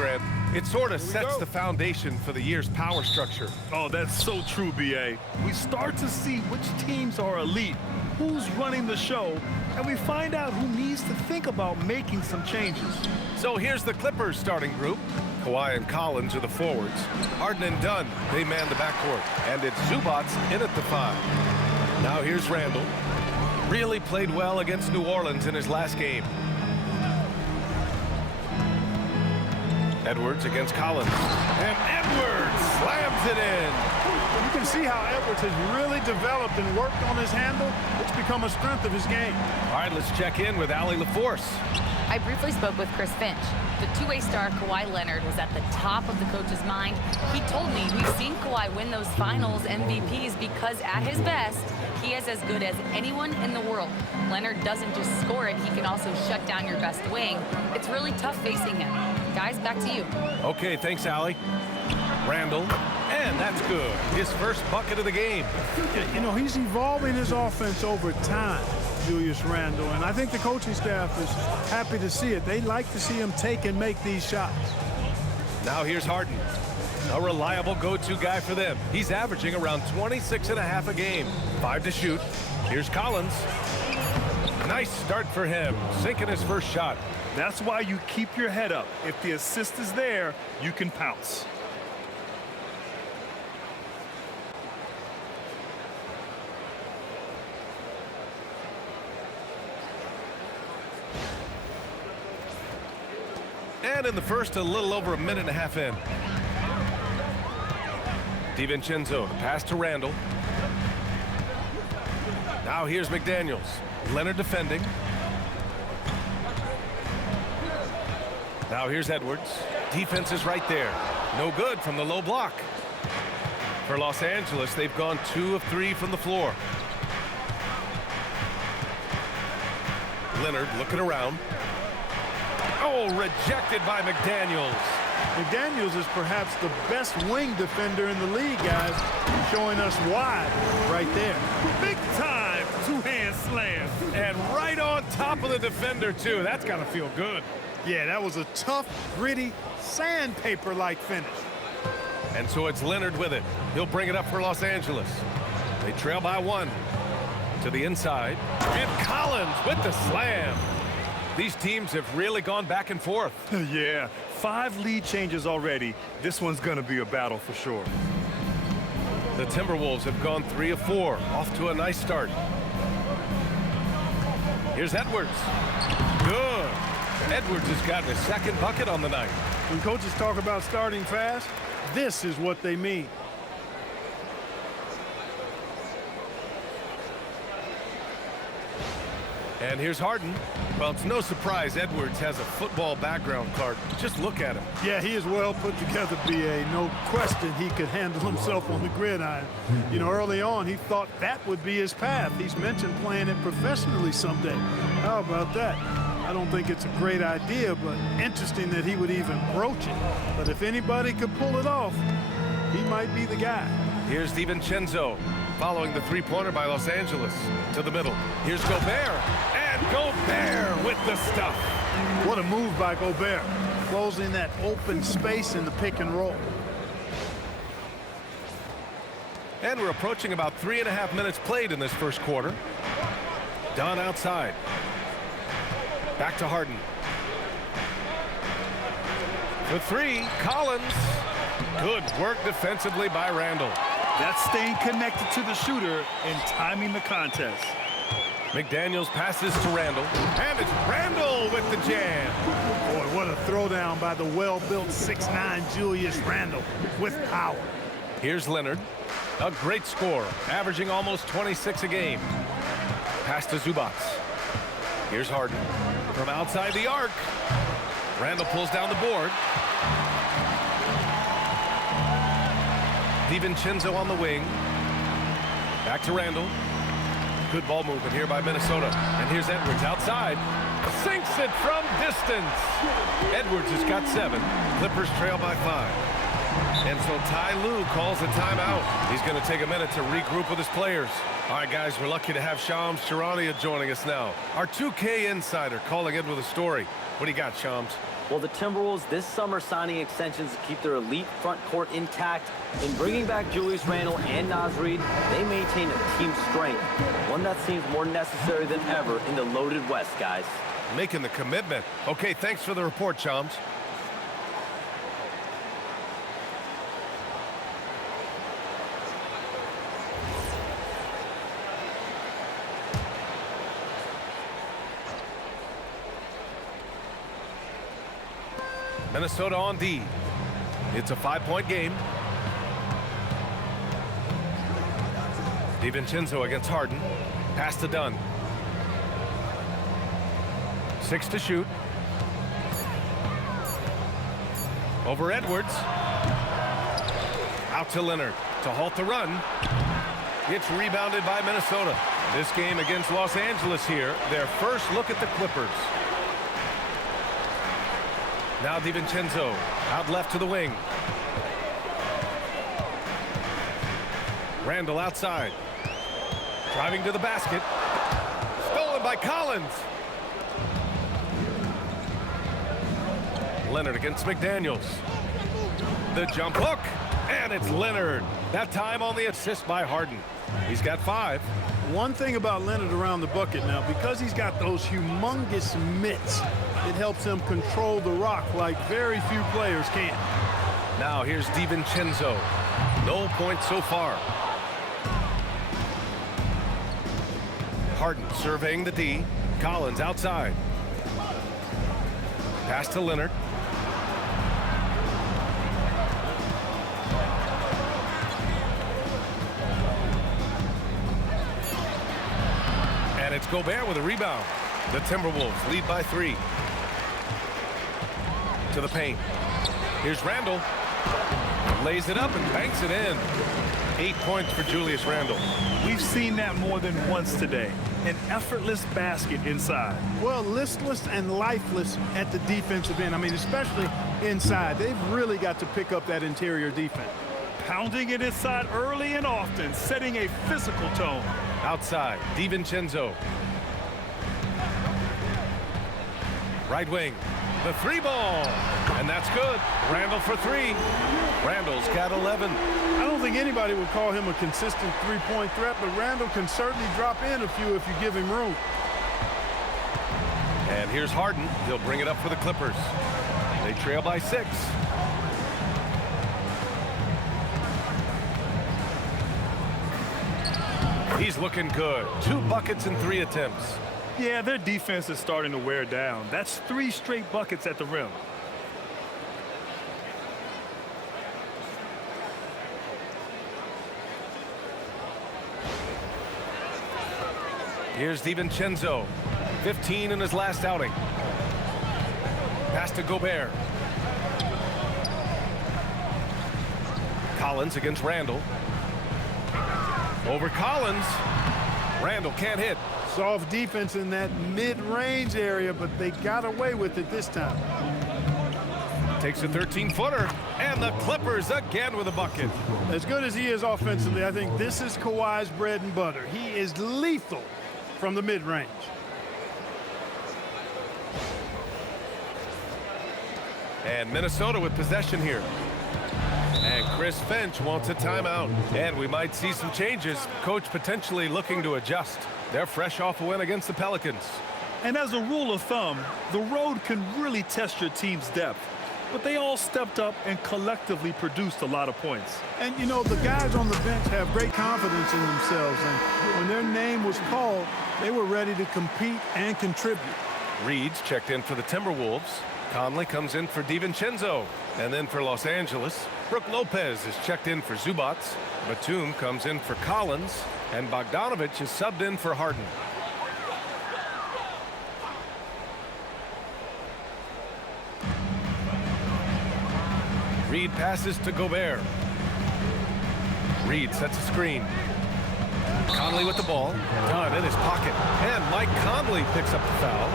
Grant. It sort of sets the foundation for the year's power structure. Oh, that's so true, B.A. We start to see which teams are elite, who's running the show, and we find out who needs to think about making some changes. So here's the Clippers starting group. Kawhi and Collins are the forwards. Harden and Dunn, they man the backcourt. And it's Zubac in at the 5. Now here's Randall. Really played well against New Orleans in his last game. Edwards against Collins. And Edwards slams it in. You can see how Edwards has really developed and worked on his handle. It's become a strength of his game. All right, let's check in with Allie LaForce. I briefly spoke with Chris Finch. The two-way star Kawhi Leonard was at the top of the coach's mind. He told me we've seen Kawhi win those finals MVPs because at his best, he is as good as anyone in the world. Leonard doesn't just score it, he can also shut down your best wing. It's really tough facing him. Guys, back to you. Okay, thanks, Allie. Randall, and that's good. His first bucket of the game. You know, he's evolving his offense over time, Julius Randle, and I think the coaching staff is happy to see it. They like to see him take and make these shots. Now here's Harden, a reliable go-to guy for them. He's averaging around 26.5 a game. 5 to shoot. Here's Collins. Nice start for him, sinking his first shot. That's why you keep your head up. If the assist is there, you can pounce. And in the first, a little over a minute and a half in. DiVincenzo, the pass to Randall. Now here's McDaniels. Leonard defending. Now here's Edwards. Defense is right there. No good from the low block. For Los Angeles, they've gone 2 of 3 from the floor. Leonard looking around. Oh, rejected by McDaniels. McDaniels is perhaps the best wing defender in the league, guys, showing us why right there. Big time two-hand slam. And right on top of the defender, too. That's got to feel good. Yeah, that was a tough, gritty, sandpaper-like finish. And so it's Leonard with it. He'll bring it up for Los Angeles. They trail by 1. To the inside. And Collins with the slam. These teams have really gone back and forth. Yeah, 5 lead changes already. This one's going to be a battle for sure. The Timberwolves have gone 3 of 4. Off to a nice start. Here's Edwards. Good. Edwards has gotten his second bucket on the night. When coaches talk about starting fast, this is what they mean. And here's Harden. Well, it's no surprise Edwards has a football background, Clark. Just look at him. Yeah, he is well put together, B.A. No question he could handle himself on the gridiron. You know, early on, he thought that would be his path. He's mentioned playing it professionally someday. How about that? I don't think it's a great idea, but interesting that he would even broach it. But if anybody could pull it off, he might be the guy. Here's DiVincenzo following the three-pointer by Los Angeles to the middle. Here's Gobert, and Gobert with the stuff. What a move by Gobert, closing that open space in the pick and roll. And we're approaching about 3.5 minutes played in this first quarter. Dunn outside. Back to Harden. For 3, Collins. Good work defensively by Randall. That's staying connected to the shooter and timing the contest. McDaniels passes to Randall. And it's Randall with the jam. Boy, what a throwdown by the well-built 6'9" Julius Randle with power. Here's Leonard. A great scorer, averaging almost 26 a game. Pass to Zubac. Here's Harden. From outside the arc. Randall pulls down the board. DiVincenzo on the wing. Back to Randall. Good ball movement here by Minnesota. And here's Edwards outside. Sinks it from distance. Edwards has got 7. Clippers trail by 5. And so Ty Lue calls a timeout. He's going to take a minute to regroup with his players. All right, guys, we're lucky to have Shams Charania joining us now. Our 2K insider calling in with a story. What do you got, Shams? Well, the Timberwolves this summer signing extensions to keep their elite front court intact. In bringing back Julius Randle and Naz Reid, they maintain a team strength, one that seems more necessary than ever in the loaded West, guys. Making the commitment. Okay, thanks for the report, Shams. Minnesota on D. It's a 5-point game. DiVincenzo against Harden. Pass to Dunn. 6 to shoot. Over Edwards. Out to Leonard to halt the run. It's rebounded by Minnesota. This game against Los Angeles here, their first look at the Clippers. Now DiVincenzo out left to the wing. Randle outside. Driving to the basket. Stolen by Collins. Leonard against McDaniels. The jump hook. And it's Leonard. That time on the assist by Harden. He's got 5. One thing about Leonard around the bucket now, because he's got those humongous mitts, it helps him control the rock like very few players can. Now here's DiVincenzo. No points so far. Harden surveying the D. Collins outside. Pass to Leonard. And it's Gobert with a rebound. The Timberwolves lead by 3. To the paint. Here's Randle. Lays it up and banks it in. 8 points for Julius Randle. We've seen that more than once today. An effortless basket inside. Well, listless and lifeless at the defensive end. I mean, especially inside. They've really got to pick up that interior defense. Pounding it inside early and often, setting a physical tone. Outside, DiVincenzo. Right wing. The 3 ball. And that's good. Randle for 3. Randle's got 11. I don't think anybody would call him a consistent three-point threat, but Randle can certainly drop in a few if you give him room. And here's Harden. He'll bring it up for the Clippers. They trail by 6. He's looking good. 2 buckets and 3 attempts. Yeah, their defense is starting to wear down. That's 3 straight buckets at the rim. Here's DiVincenzo. 15 in his last outing. Pass to Gobert. Collins against Randle. Over Collins. Randle can't hit. Soft defense in that mid-range area, but they got away with it this time. Takes a 13-footer, and the Clippers again with a bucket. As good as he is offensively, I think this is Kawhi's bread and butter. He is lethal from the mid-range. And Minnesota with possession here. And Chris Finch wants a timeout. And we might see some changes. Coach potentially looking to adjust. They're fresh off a win against the Pelicans. And as a rule of thumb, the road can really test your team's depth. But they all stepped up and collectively produced a lot of points. And, you know, the guys on the bench have great confidence in themselves. And when their name was called, they were ready to compete and contribute. Reed's checked in for the Timberwolves. Conley comes in for DiVincenzo. And then for Los Angeles, Brook Lopez is checked in for Zubats. Batum comes in for Collins. And Bogdanovich is subbed in for Harden. Reed passes to Gobert. Reed sets a screen. Conley with the ball. Dunn in his pocket. And Mike Conley picks up the foul.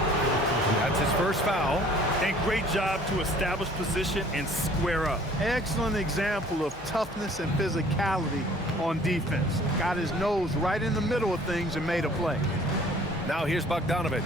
That's his first foul. And great job to establish position and square up. Excellent example of toughness and physicality on defense. Got his nose right in the middle of things and made a play. Now here's Bogdanovich.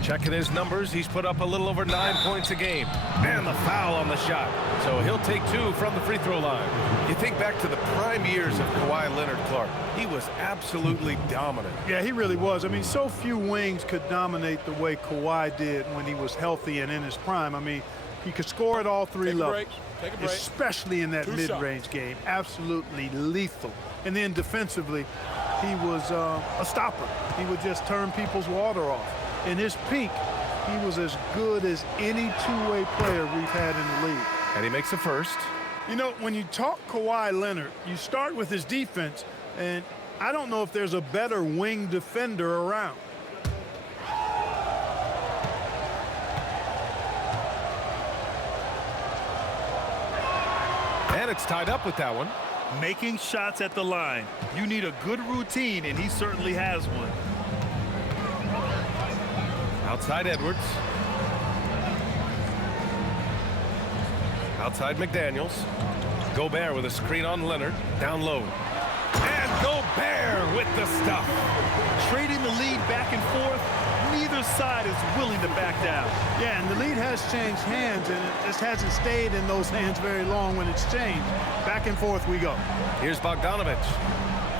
Checking his numbers, he's put up a little over 9 points a game. And the foul on the shot. So he'll take 2 from the free throw line. You think back to the prime years of Kawhi Leonard, Clark. He was absolutely dominant. Yeah, he really was. I mean, so few wings could dominate the way Kawhi did when he was healthy and in his prime. I mean, he could score at all 3 levels. Take a break. Especially in that mid-range game. Absolutely lethal. And then defensively, he was a stopper. He would just turn people's water off. In his peak, he was as good as any two-way player we've had in the league. And he makes the first. You know, when you talk Kawhi Leonard, you start with his defense, and I don't know if there's a better wing defender around. And it's tied up with that one. Making shots at the line. You need a good routine, and he certainly has one. Outside Edwards. Outside McDaniels. Gobert with a screen on Leonard. Down low. And Gobert with the stuff. Trading the lead back and forth. Neither side is willing to back down. Yeah, and the lead has changed hands, and it just hasn't stayed in those hands very long when it's changed. Back and forth we go. Here's Bogdanovich.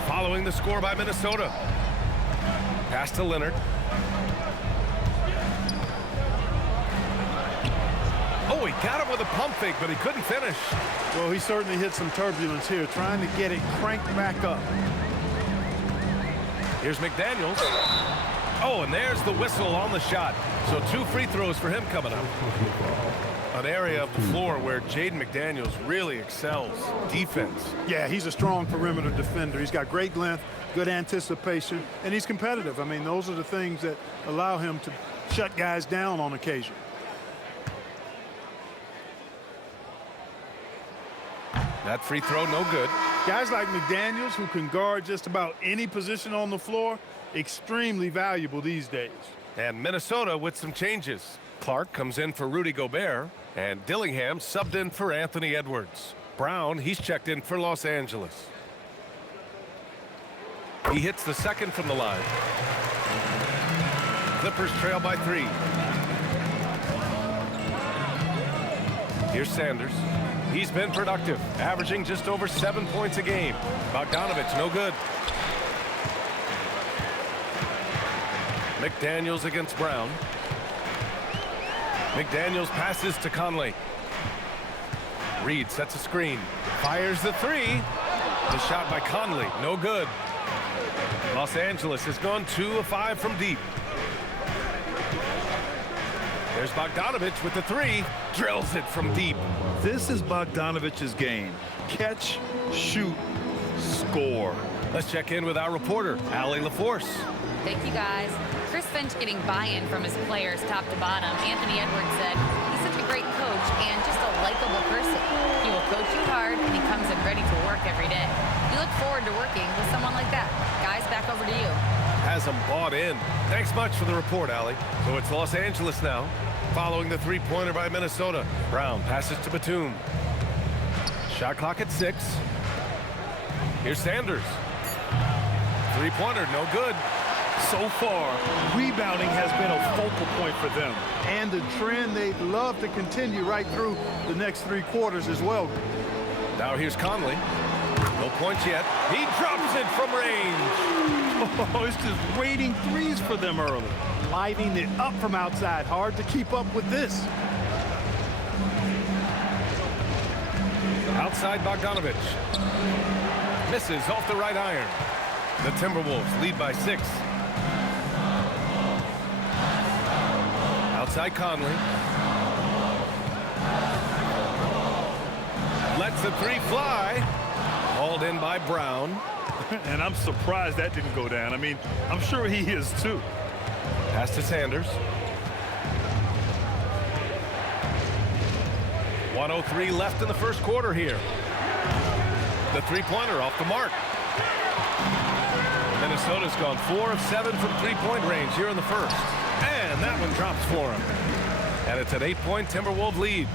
Following the score by Minnesota. Pass to Leonard. Oh, he got him with a pump fake, but he couldn't finish. Well, he certainly hit some turbulence here, trying to get it cranked back up. Here's McDaniels. Oh, and there's the whistle on the shot. So 2 free throws for him coming up. An area of the floor where Jaden McDaniels really excels. Defense. Yeah, he's a strong perimeter defender. He's got great length, good anticipation, and he's competitive. I mean, those are the things that allow him to shut guys down on occasion. That free throw, no good. Guys like McDaniels, who can guard just about any position on the floor, extremely valuable these days. And Minnesota with some changes. Clark comes in for Rudy Gobert, and Dillingham subbed in for Anthony Edwards. Brown, he's checked in for Los Angeles. He hits the second from the line. Clippers trail by 3. Here's Sanders. He's been productive, averaging just over 7 points a game. Bogdanovich, no good. McDaniels against Brown. McDaniels passes to Conley. Reed sets a screen. Fires the 3. The shot by Conley, no good. Los Angeles has gone 2 of 5 from deep. There's Bogdanovich with the 3. Drills it from deep. This is Bogdanovich's game. Catch, shoot, score. Let's check in with our reporter, Allie LaForce. Thank you, guys. Chris Finch getting buy-in from his players top to bottom. Anthony Edwards said he's such a great coach and just a likable person. He will coach you hard, and he comes in ready to work every day. We look forward to working with someone like that. Guys, back over to you. Has them bought in. Thanks much for the report, Allie. So it's Los Angeles now. Following the 3-pointer by Minnesota. Brown passes to Batum. Shot clock at 6. Here's Sanders. 3-pointer, no good. So far, rebounding has been a focal point for them. And a trend they'd love to continue right through the next 3 quarters as well. Now here's Conley. No points yet. He drops it from range. Oh, it's just raining 3s for them early. Lighting it up from outside. Hard to keep up with this. Outside Bogdanovich. Misses off the right iron. The Timberwolves lead by 6. Outside Conley. Lets the 3 fly. Hauled in by Brown. And I'm surprised that didn't go down. I mean, I'm sure he is too. Pass to Sanders. 1:03 left in the first quarter here. The 3-pointer off the mark. Minnesota's gone 4 of 7 from 3-point range here in the first. And that one drops for him. And it's an 8-point Timberwolves lead.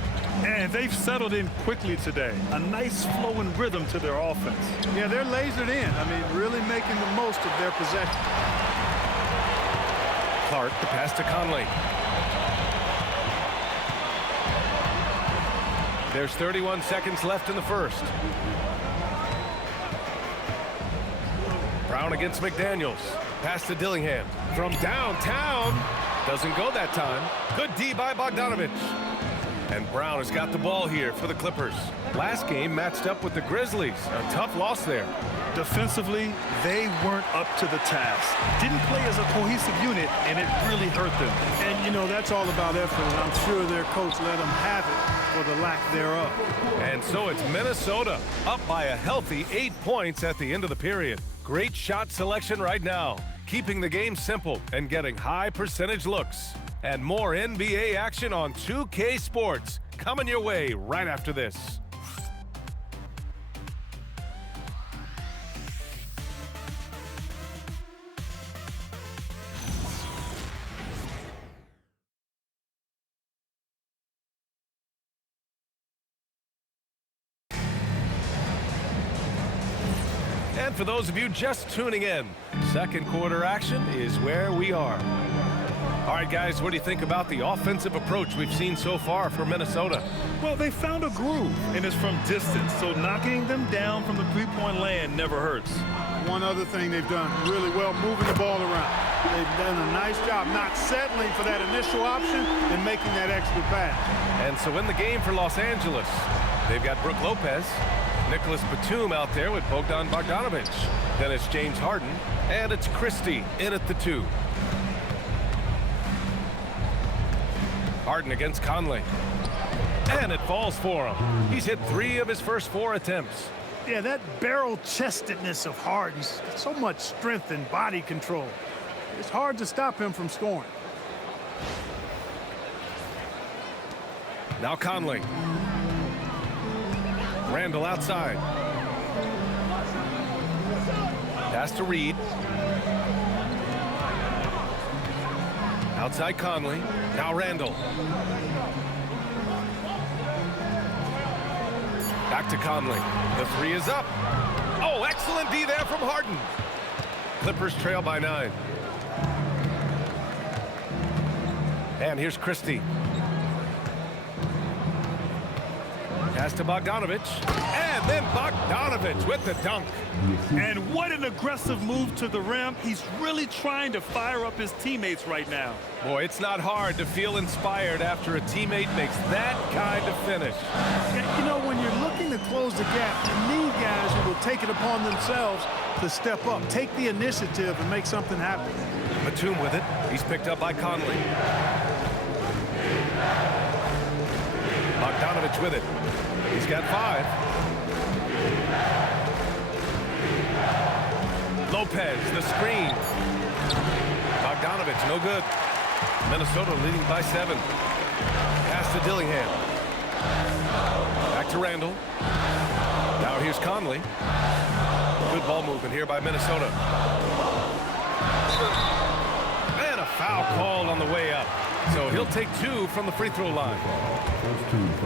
And they've settled in quickly today. A nice flowing rhythm to their offense. Yeah, they're lasered in. I mean, really making the most of their possession. Clark, the pass to Conley. There's 31 seconds left in the first. Brown against McDaniels. Pass to Dillingham. From downtown. Doesn't go that time. Good D by Bogdanovich. And Brown has got the ball here for the Clippers. Last game matched up with the Grizzlies. A tough loss there. Defensively, they weren't up to the task. Didn't play as a cohesive unit, and it really hurt them. And, you know, that's all about effort, and I'm sure their coach let them have it for the lack thereof. And so it's Minnesota up by a healthy 8 points at the end of the period. Great shot selection right now, keeping the game simple and getting high percentage looks. And more NBA action on 2K Sports coming your way right after this. And for those of you just tuning in, second quarter action is where we are. All right, guys, what do you think about the offensive approach we've seen so far for Minnesota? Well, they found a groove, and it's from distance, so knocking them down from the three-point land never hurts. One other thing they've done really well, moving the ball around. They've done a nice job not settling for that initial option and making that extra pass. And so in the game for Los Angeles, they've got Brook Lopez, Nicholas Batum out there with Bogdan Bogdanovich. Then it's James Harden, and it's Christie in at the 2. Harden against Conley. And it falls for him. He's hit 3 of his first 4 attempts. Yeah, that barrel-chestedness of Harden's got so much strength and body control. It's hard to stop him from scoring. Now Conley. Randall outside. Pass to Reed. Outside Conley. Now Randall. Back to Conley. The 3 is up. Oh, excellent D there from Harden. Clippers trail by 9. And here's Christie. Pass to Bogdanovich. And then Bogdanovich with the dunk. And what an aggressive move to the rim. He's really trying to fire up his teammates right now. Boy, it's not hard to feel inspired after a teammate makes that kind of finish. Yeah, you know, when you're looking to close the gap, you need guys who will take it upon themselves to step up, take the initiative, and make something happen. Batum with it. He's picked up by Conley. Bogdanovich with it. He's got 5. Lopez, the screen. Bogdanovich, no good. Minnesota leading by 7. Pass to Dillingham. Back to Randall. Now here's Conley. Good ball movement here by Minnesota. And a foul called on the way up. So he'll take 2 from the free throw line.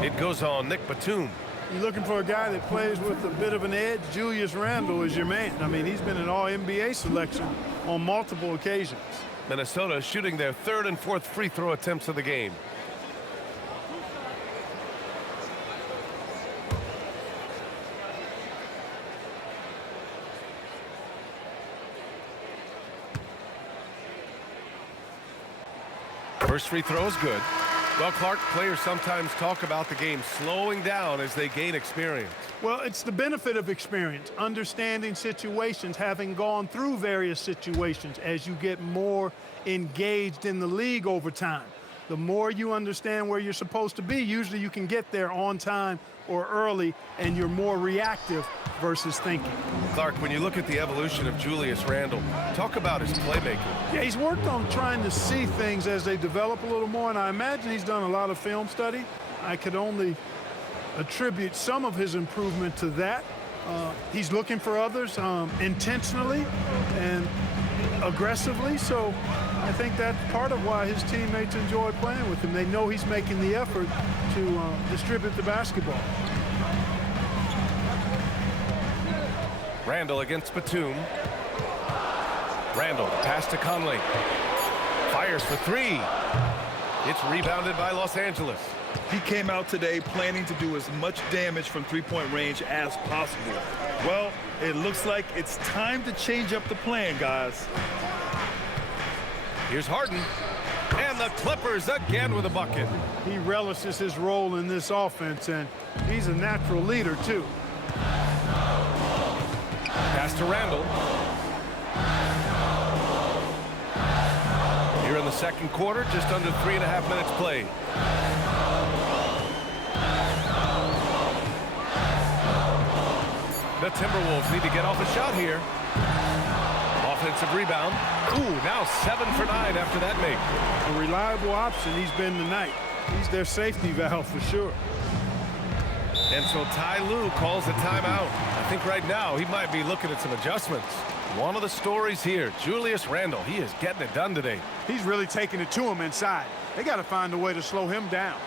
It goes on Nick Batum. You're looking for a guy that plays with a bit of an edge. Julius Randle is your man. I mean, he's been an all-NBA selection on multiple occasions. Minnesota shooting their 3rd and 4th free throw attempts of the game. First free throw is good. Well, Clark, players sometimes talk about the game slowing down as they gain experience. Well, it's the benefit of experience, understanding situations, having gone through various situations as you get more engaged in the league over time. The more you understand where you're supposed to be, usually you can get there on time or early, and you're more reactive versus thinking. Clark, when you look at the evolution of Julius Randle, talk about his playmaking. Yeah, he's worked on trying to see things as they develop a little more, and I imagine he's done a lot of film study. I could only attribute some of his improvement to that. He's looking for others intentionally and aggressively, so I think that's part of why his teammates enjoy playing with him. They know he's making the effort to distribute the basketball. Randall against Batum. Randall, pass to Conley. Fires for three. It's rebounded by Los Angeles. He came out today planning to do as much damage from three-point range as possible. Well, it looks like it's time to change up the plan, guys. Here's Harden. And the Clippers again with a bucket. He relishes his role in this offense, and he's a natural leader, too. Pass to Randall. Here in the second quarter, just under 3.5 minutes played. The Timberwolves need to get off a shot here. Offensive rebound. Ooh, now 7 for 9 after that make. A reliable option he's been tonight. He's their safety valve for sure. And so Ty Lue calls a timeout. I think right now he might be looking at some adjustments. One of the stories here, Julius Randle, he is getting it done today. He's really taking it to him inside. They got to find a way to slow him down.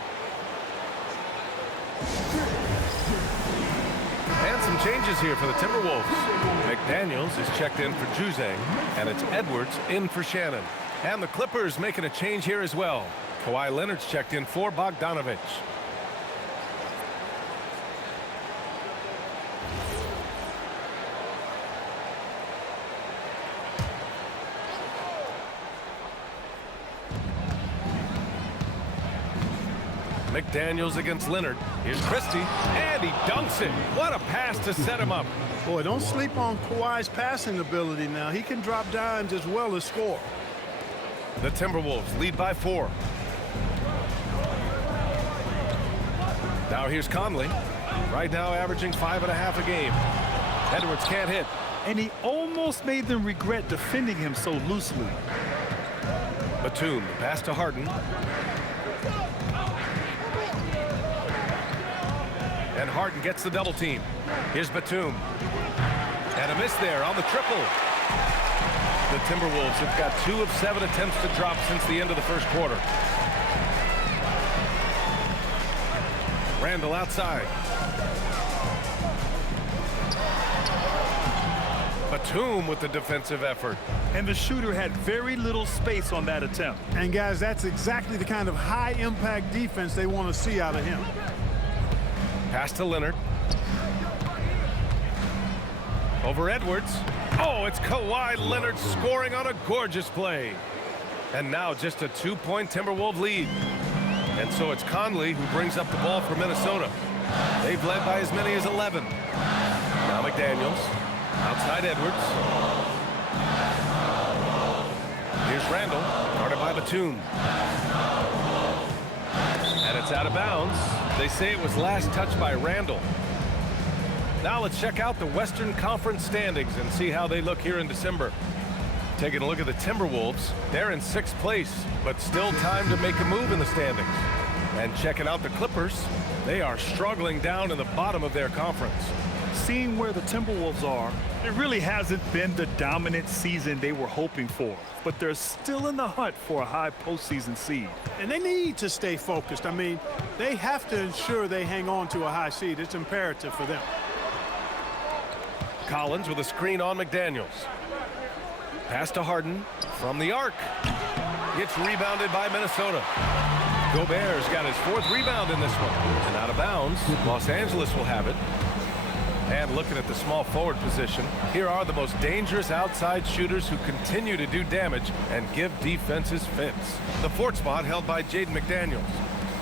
And some changes here for the Timberwolves. McDaniels is checked in for Juzang, and it's Edwards in for Shannon. And the Clippers making a change here as well. Kawhi Leonard's checked in for Bogdanovich. McDaniels against Leonard. Here's Christie, and he dunks it. What a pass to set him up. Boy, don't sleep on Kawhi's passing ability now. He can drop dimes as well as score. The Timberwolves lead by 4. Now here's Conley. Right now averaging 5.5 a game. Edwards can't hit. And he almost made them regret defending him so loosely. Batum, pass to Harden. And Harden gets the double team. Here's Batum. And a miss there on the triple. The Timberwolves have got 2 of 7 attempts to drop since the end of the first quarter. Randall outside. Batum with the defensive effort. And the shooter had very little space on that attempt. And guys, that's exactly the kind of high-impact defense they want to see out of him. Pass to Leonard. Over Edwards. Oh, it's Kawhi Leonard scoring on a gorgeous play. And now just a 2-point Timberwolves lead. And so it's Conley who brings up the ball for Minnesota. They've led by as many as 11. Now McDaniels. Outside Edwards. Here's Randall. Guarded by Batum. And it's out of bounds. They say it was last touched by Randall. Now let's check out the Western Conference standings and see how they look here in December. Taking a look at the Timberwolves, they're in 6th place, but still time to make a move in the standings. And checking out the Clippers, they are struggling down in the bottom of their conference. Seeing where the Timberwolves are, it really hasn't been the dominant season they were hoping for, but they're still in the hunt for a high postseason seed. And they need to stay focused. I mean, they have to ensure they hang on to a high seed. It's imperative for them. Collins with a screen on McDaniels. Pass to Harden from the arc. It's rebounded by Minnesota. Gobert's got his 4th rebound in this one. And out of bounds, Los Angeles will have it. And looking at the small forward position, here are the most dangerous outside shooters who continue to do damage and give defenses fits. The 4th spot held by Jaden McDaniels.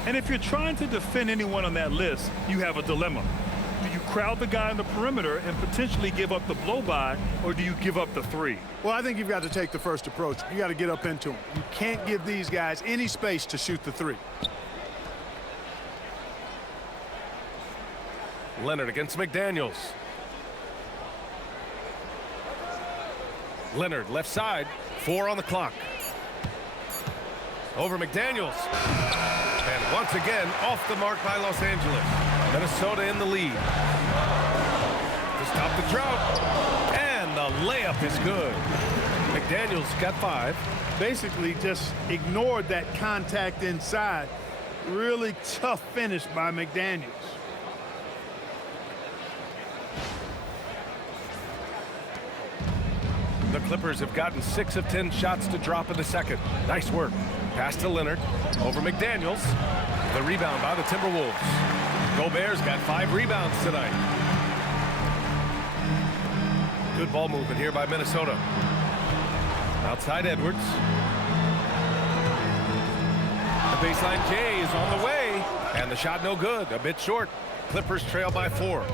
And if you're trying to defend anyone on that list, you have a dilemma. Do you crowd the guy on the perimeter and potentially give up the blow-by, or do you give up the 3? Well, I think you've got to take the first approach. You got to get up into them. You can't give these guys any space to shoot the 3. Leonard against McDaniels. Leonard left side, 4 on the clock. Over McDaniels. And once again, off the mark by Los Angeles. Minnesota in the lead. To stop the drought. And the layup is good. McDaniels got 5. Basically just ignored that contact inside. Really tough finish by McDaniels. The Clippers have gotten 6 of 10 shots to drop in the second. Nice work. Pass to Leonard. Over McDaniels. The rebound by the Timberwolves. Gobert's got 5 rebounds tonight. Good ball movement here by Minnesota. Outside Edwards. The baseline J is on the way. And the shot no good. A bit short. Clippers trail by 4.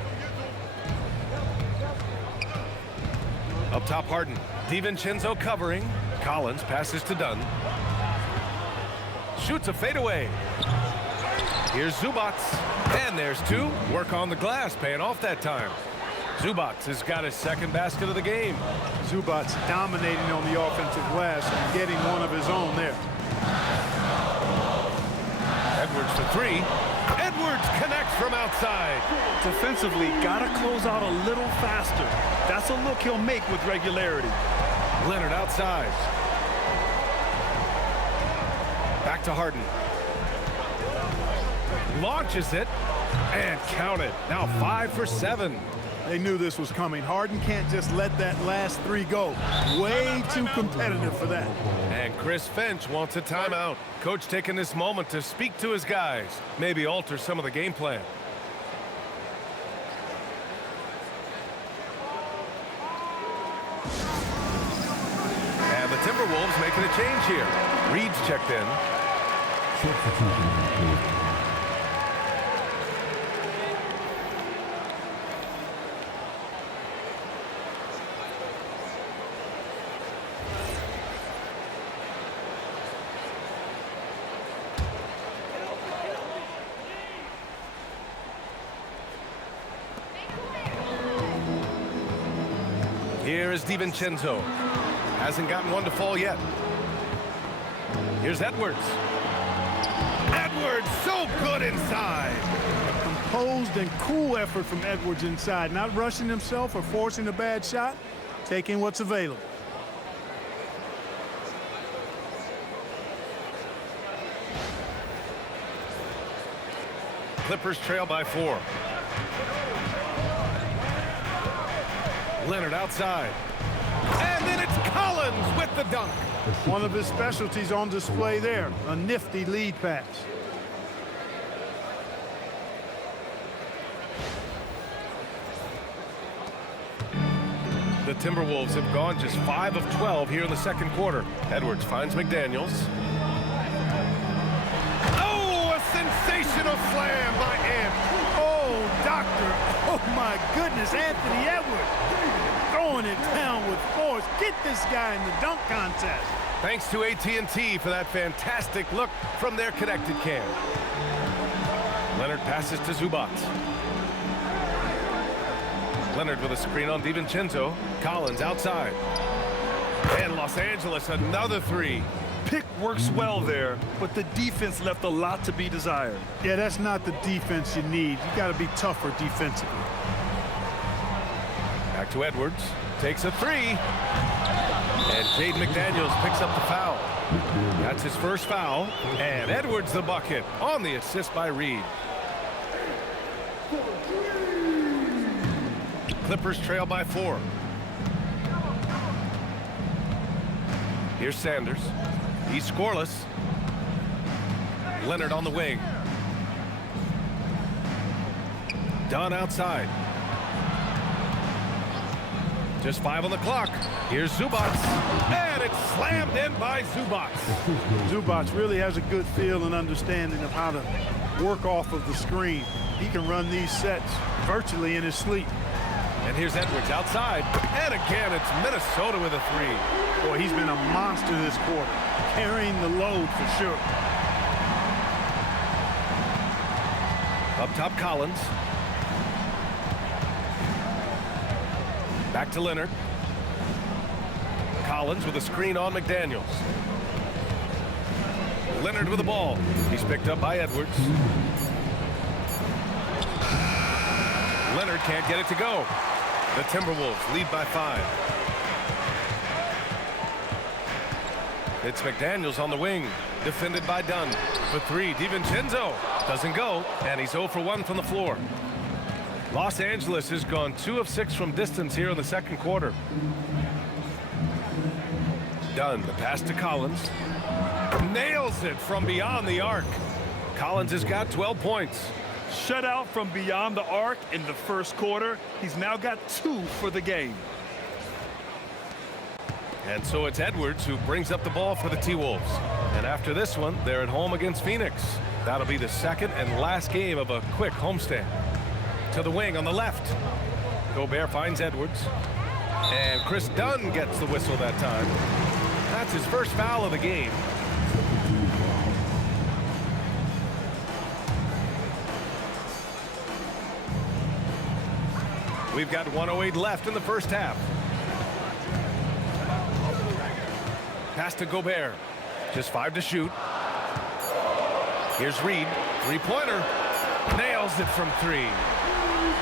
Up top, Harden. DiVincenzo covering. Collins passes to Dunn. Shoots a fadeaway. Here's Zubac. And there's 2. Work on the glass, paying off that time. Zubac has got his second basket of the game. Zubac dominating on the offensive glass and getting one of his own there. Edwards for 3. Edwards connects from outside. Defensively, gotta close out a little faster. That's a look he'll make with regularity. Leonard outside. Back to Harden. Launches it and count it. Now 5 for 7. They knew this was coming. Harden can't just let that last 3 go. Way too competitive for that. And Chris Finch wants a timeout. Coach taking this moment to speak to his guys. Maybe alter some of the game plan. And the Timberwolves making a change here. Reed's checked in. Here is DiVincenzo. Hasn't gotten one to fall yet. Here's Edwards. Edwards so good inside. Composed and cool effort from Edwards inside. Not rushing himself or forcing a bad shot. Taking what's available. Clippers trail by 4. Leonard outside. And then it's Collins with the dunk. One of his specialties on display there. A nifty lead pass. The Timberwolves have gone just 5 of 12 here in the second quarter. Edwards finds McDaniels. Oh, a sensational slam by Ant. Oh, doctor. Oh, my goodness. Anthony Edwards throwing it down with force. Get this guy in the dunk contest. Thanks to AT&T for that fantastic look from their connected cam. Leonard passes to Zubac. Leonard with a screen on DiVincenzo. Collins outside. And Los Angeles, another 3. Pick works well there, but the defense left a lot to be desired. Yeah, that's not the defense you need. You got to be tougher defensively. Back to Edwards. Takes a 3. And Jaden McDaniels picks up the foul. That's his first foul. And Edwards the bucket on the assist by Reed. Clippers trail by 4. Here's Sanders. He's scoreless. Leonard on the wing. Dunn outside. Just 5 on the clock. Here's Zubac. And it's slammed in by Zubac. Zubac really has a good feel and understanding of how to work off of the screen. He can run these sets virtually in his sleep. And here's Edwards outside. And again, it's Minnesota with a 3. Boy, he's been a monster this quarter, carrying the load for sure. Up top, Collins. Back to Leonard. Collins with a screen on McDaniels. Leonard with the ball. He's picked up by Edwards. Leonard can't get it to go. The Timberwolves lead by 5. It's McDaniels on the wing, defended by Dunn. For three, DiVincenzo doesn't go, and he's 0 for 1 from the floor. Los Angeles has gone 2 of 6 from distance here in the second quarter. Dunn, the pass to Collins. Nails it from beyond the arc. Collins has got 12 points. Shutout from beyond the arc in the first quarter. He's now got 2 for the game. And so it's Edwards who brings up the ball for the T-Wolves. And after this one, they're at home against Phoenix. That'll be the second and last game of a quick homestand. To the wing on the left. Gobert finds Edwards. And Chris Dunn gets the whistle that time. That's his first foul of the game. We've got 1:08 left in the first half. Pass to Gobert. Just 5 to shoot. Here's Reed. Three-pointer. Nails it from 3.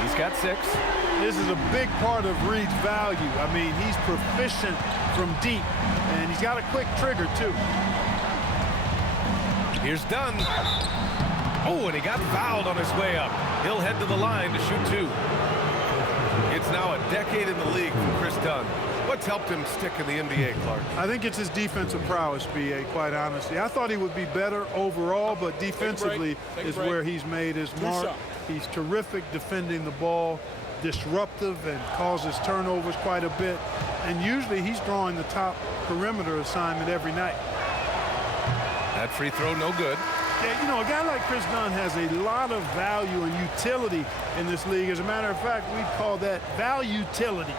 He's got 6. This is a big part of Reed's value. I mean, he's proficient from deep, and he's got a quick trigger, too. Here's Dunn. Oh, and he got fouled on his way up. He'll head to the line to shoot 2. It's now a decade in the league for Chris Dunn. What's helped him stick in the NBA, Clark? I think it's his defensive prowess, B.A., quite honestly. I thought he would be better overall, but defensively is where he's made his mark. He's terrific defending the ball, disruptive, and causes turnovers quite a bit. And usually he's drawing the top perimeter assignment every night. That free throw no good. Yeah, you know, a guy like Chris Dunn has a lot of value and utility in this league. As a matter of fact, we'd call that value-utility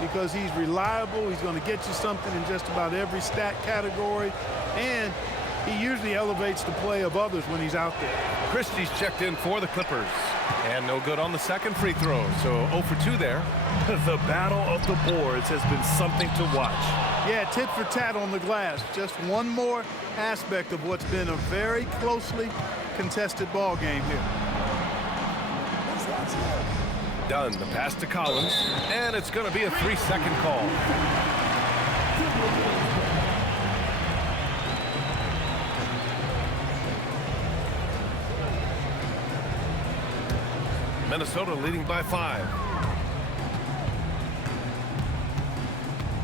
because he's reliable. He's going to get you something in just about every stat category, and he usually elevates the play of others when he's out there. Christie's checked in for the Clippers. And no good on the second free throw, so 0 for 2 there. The battle of the boards has been something to watch. Yeah, tit for tat on the glass. Just one more aspect of what's been a very closely contested ball game here. Dunn, the pass to Collins, and it's going to be a 3-second call. Minnesota leading by 5.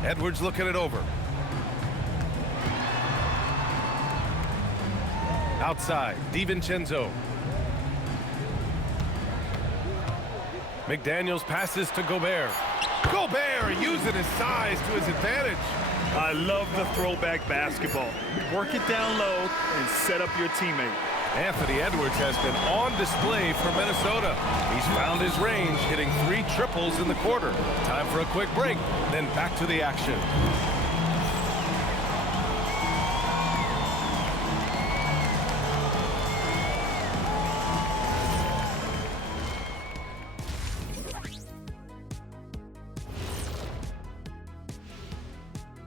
Edwards looking it over. Outside, DiVincenzo. McDaniels passes to Gobert. Gobert using his size to his advantage. I love the throwback basketball. Work it down low and set up your teammate. Anthony Edwards has been on display for Minnesota. He's found his range, hitting 3 triples in the quarter. Time for a quick break, then back to the action.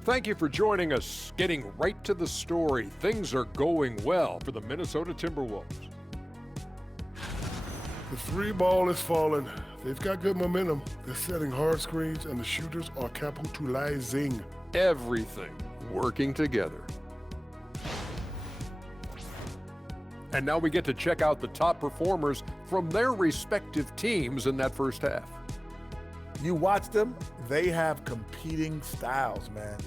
Thank you for joining us. Getting right to the story, things are going well for the Minnesota Timberwolves. The 3 ball is falling. They've got good momentum. They're setting hard screens, and the shooters are capitalizing. Everything working together. And now we get to check out the top performers from their respective teams in that first half. You watch them, they have competing styles, man.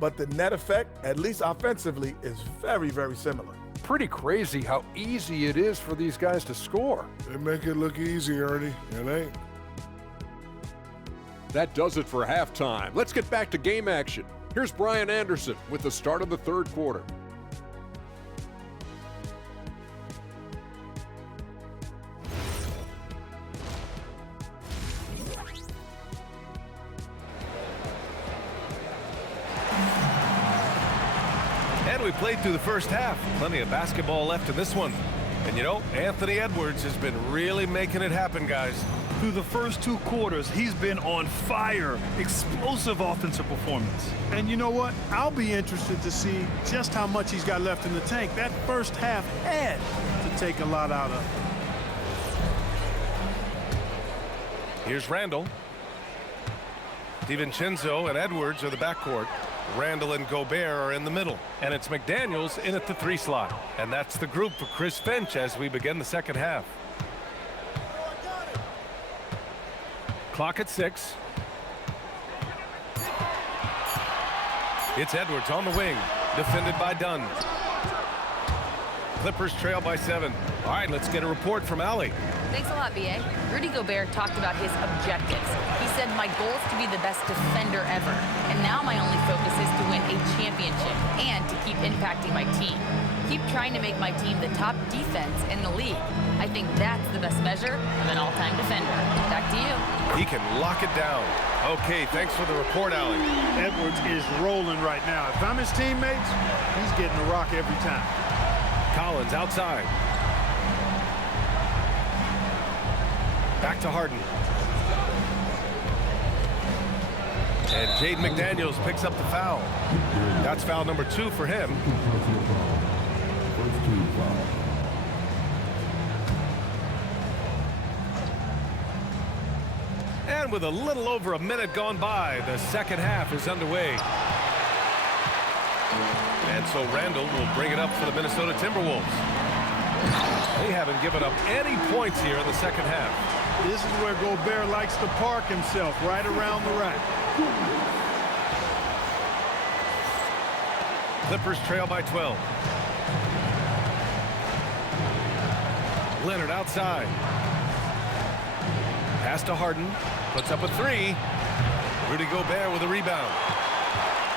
But the net effect, at least offensively, is very, very similar. Pretty crazy how easy it is for these guys to score. They make it look easy, Ernie. It ain't. That does it for halftime. Let's get back to game action. Here's Brian Anderson with the start of the third quarter. And we played through the first half. Plenty of basketball left in this one. And you know, Anthony Edwards has been really making it happen, guys. Through the first 2 quarters, he's been on fire. Explosive offensive performance. And you know what? I'll be interested to see just how much he's got left in the tank. That first half had to take a lot out of. Here's Randall. DiVincenzo and Edwards are the backcourt. Randall and Gobert are in the middle, and it's McDaniels in at the 3 slot. And that's the group for Chris Finch as we begin the second half. Clock at 6. It's Edwards on the wing, defended by Dunn. Clippers trail by 7. All right, let's get a report from Allie. Thanks a lot, B.A. Rudy Gobert talked about his objectives. He said, my goal is to be the best defender ever. And now my only focus is to win a championship and to keep impacting my team. Keep trying to make my team the top defense in the league. I think that's the best measure of an all-time defender. Back to you. He can lock it down. Okay, thanks for the report, Allie. Edwards is rolling right now. If I'm his teammates, he's getting the rock every time. Collins outside. Back to Harden. And Jaden McDaniels picks up the foul. That's foul number 2 for him. And with a little over a minute gone by, the second half is underway. And so Randall will bring it up for the Minnesota Timberwolves. They haven't given up any points here in the second half. This is where Gobert likes to park himself, right around the rack. Clippers trail by 12. Leonard outside. Pass to Harden. Puts up a 3. Rudy Gobert with a rebound.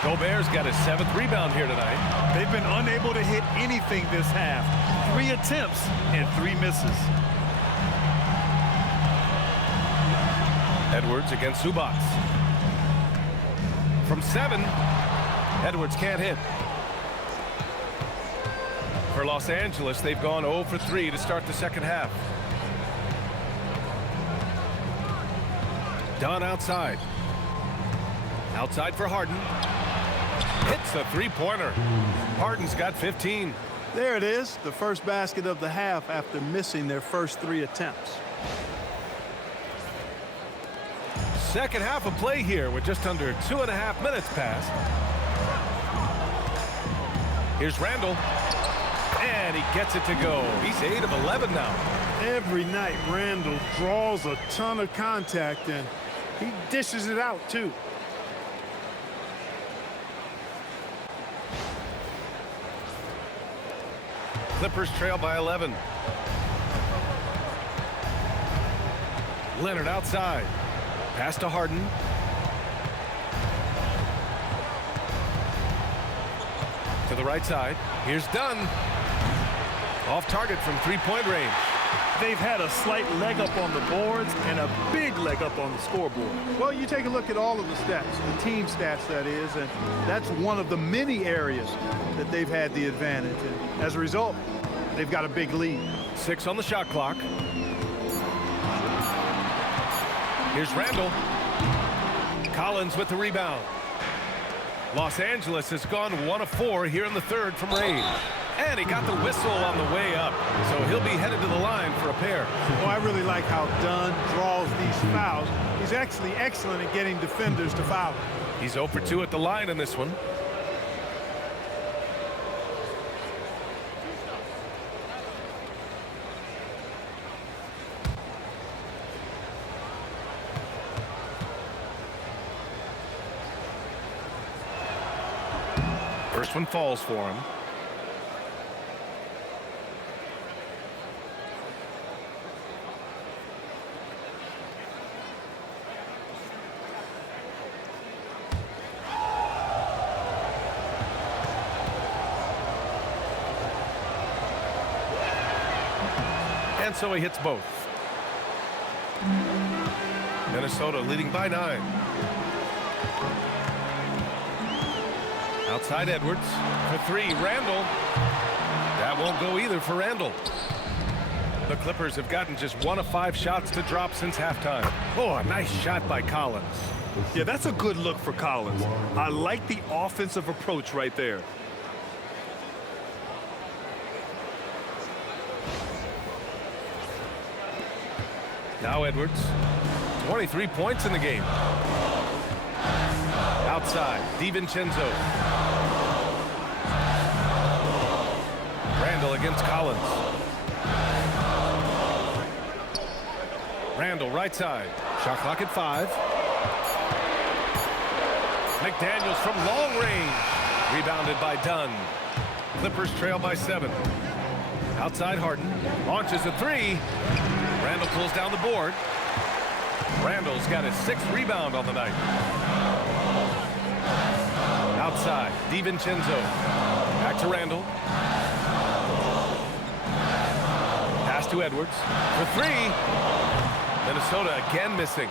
Gobert's got his 7th rebound here tonight. They've been unable to hit anything this half. 3 attempts and 3 misses. Edwards against Zubac. From 7, Edwards can't hit. For Los Angeles, they've gone 0 for 3 to start the second half. Dunn outside. Outside for Harden. Hits the 3-pointer. Harden's got 15. There it is, the first basket of the half after missing their first 3 attempts. Second half of play here with just under 2.5 minutes passed. Here's Randall. And he gets it to go. He's 8 of 11 now. Every night, Randall draws a ton of contact, and he dishes it out, too. Clippers trail by 11. Leonard outside. Pass to Harden. To the right side. Here's Dunn. Off target from 3-point range. They've had a slight leg up on the boards and a big leg up on the scoreboard. Well, you take a look at all of the stats, the team stats, that is, and that's one of the many areas that they've had the advantage. And as a result, they've got a big lead. 6 on the shot clock. Here's Randall. Collins with the rebound. Los Angeles has gone 1 of 4 here in the third from range. And he got the whistle on the way up, so he'll be headed to the line for a pair. Well, I really like how Dunn draws these fouls. He's actually excellent at getting defenders to foul. He's 0 for 2 at the line in this one. First one falls for him. And so he hits both. Minnesota leading by 9. Outside Edwards for 3. Randall. That won't go either for Randall. The Clippers have gotten just 1 of 5 shots to drop since halftime. Oh, a nice shot by Collins. Yeah, that's a good look for Collins. I like the offensive approach right there. Now Edwards. 23 points in the game. Outside, DiVincenzo. Randall against Collins. Randall right side. Shot clock at 5. McDaniels from long range. Rebounded by Dunn. Clippers trail by 7. Outside Harden. Launches a 3. Randall pulls down the board. Randall's got his 6th rebound on the night. Outside, DiVincenzo. Back to Randall. Pass to Edwards. For 3. Minnesota again missing.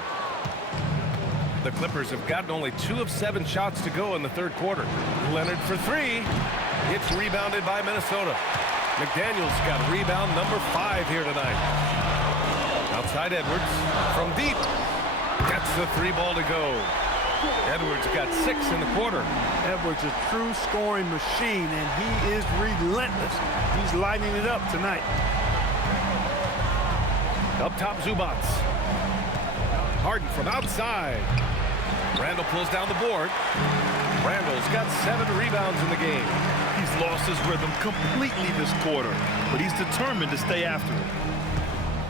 The Clippers have gotten only 2 of 7 shots to go in the 3rd quarter. Leonard for 3. It's rebounded by Minnesota. McDaniels got rebound number 5 here tonight. Outside Edwards from deep. Gets the 3 ball to go. Edwards got 6 in the quarter. Edwards, a true scoring machine, and he is relentless. He's lighting it up tonight. Up top, Zubats. Harden from outside. Randall pulls down the board. Randall's got 7 rebounds in the game. He's lost his rhythm completely this quarter, but he's determined to stay after it.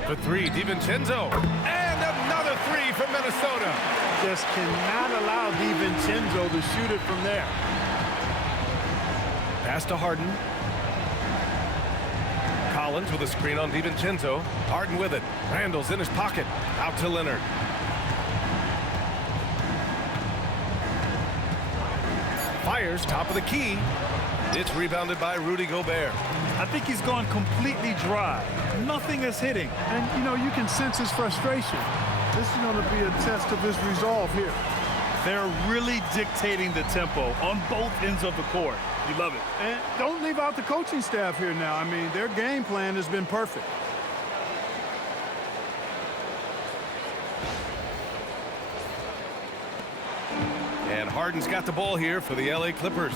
For 3, DiVincenzo. And another 3 from Minnesota. Just cannot allow DiVincenzo to shoot it from there. Pass to Harden. Collins with a screen on DiVincenzo. Harden with it. Randall's in his pocket. Out to Leonard. Fires top of the key. It's rebounded by Rudy Gobert. I think he's gone completely dry. Nothing is hitting. And, you know, you can sense his frustration. This is going to be a test of his resolve here. They're really dictating the tempo on both ends of the court. You love it. And don't leave out the coaching staff here now. I mean, their game plan has been perfect. And Harden's got the ball here for the LA Clippers.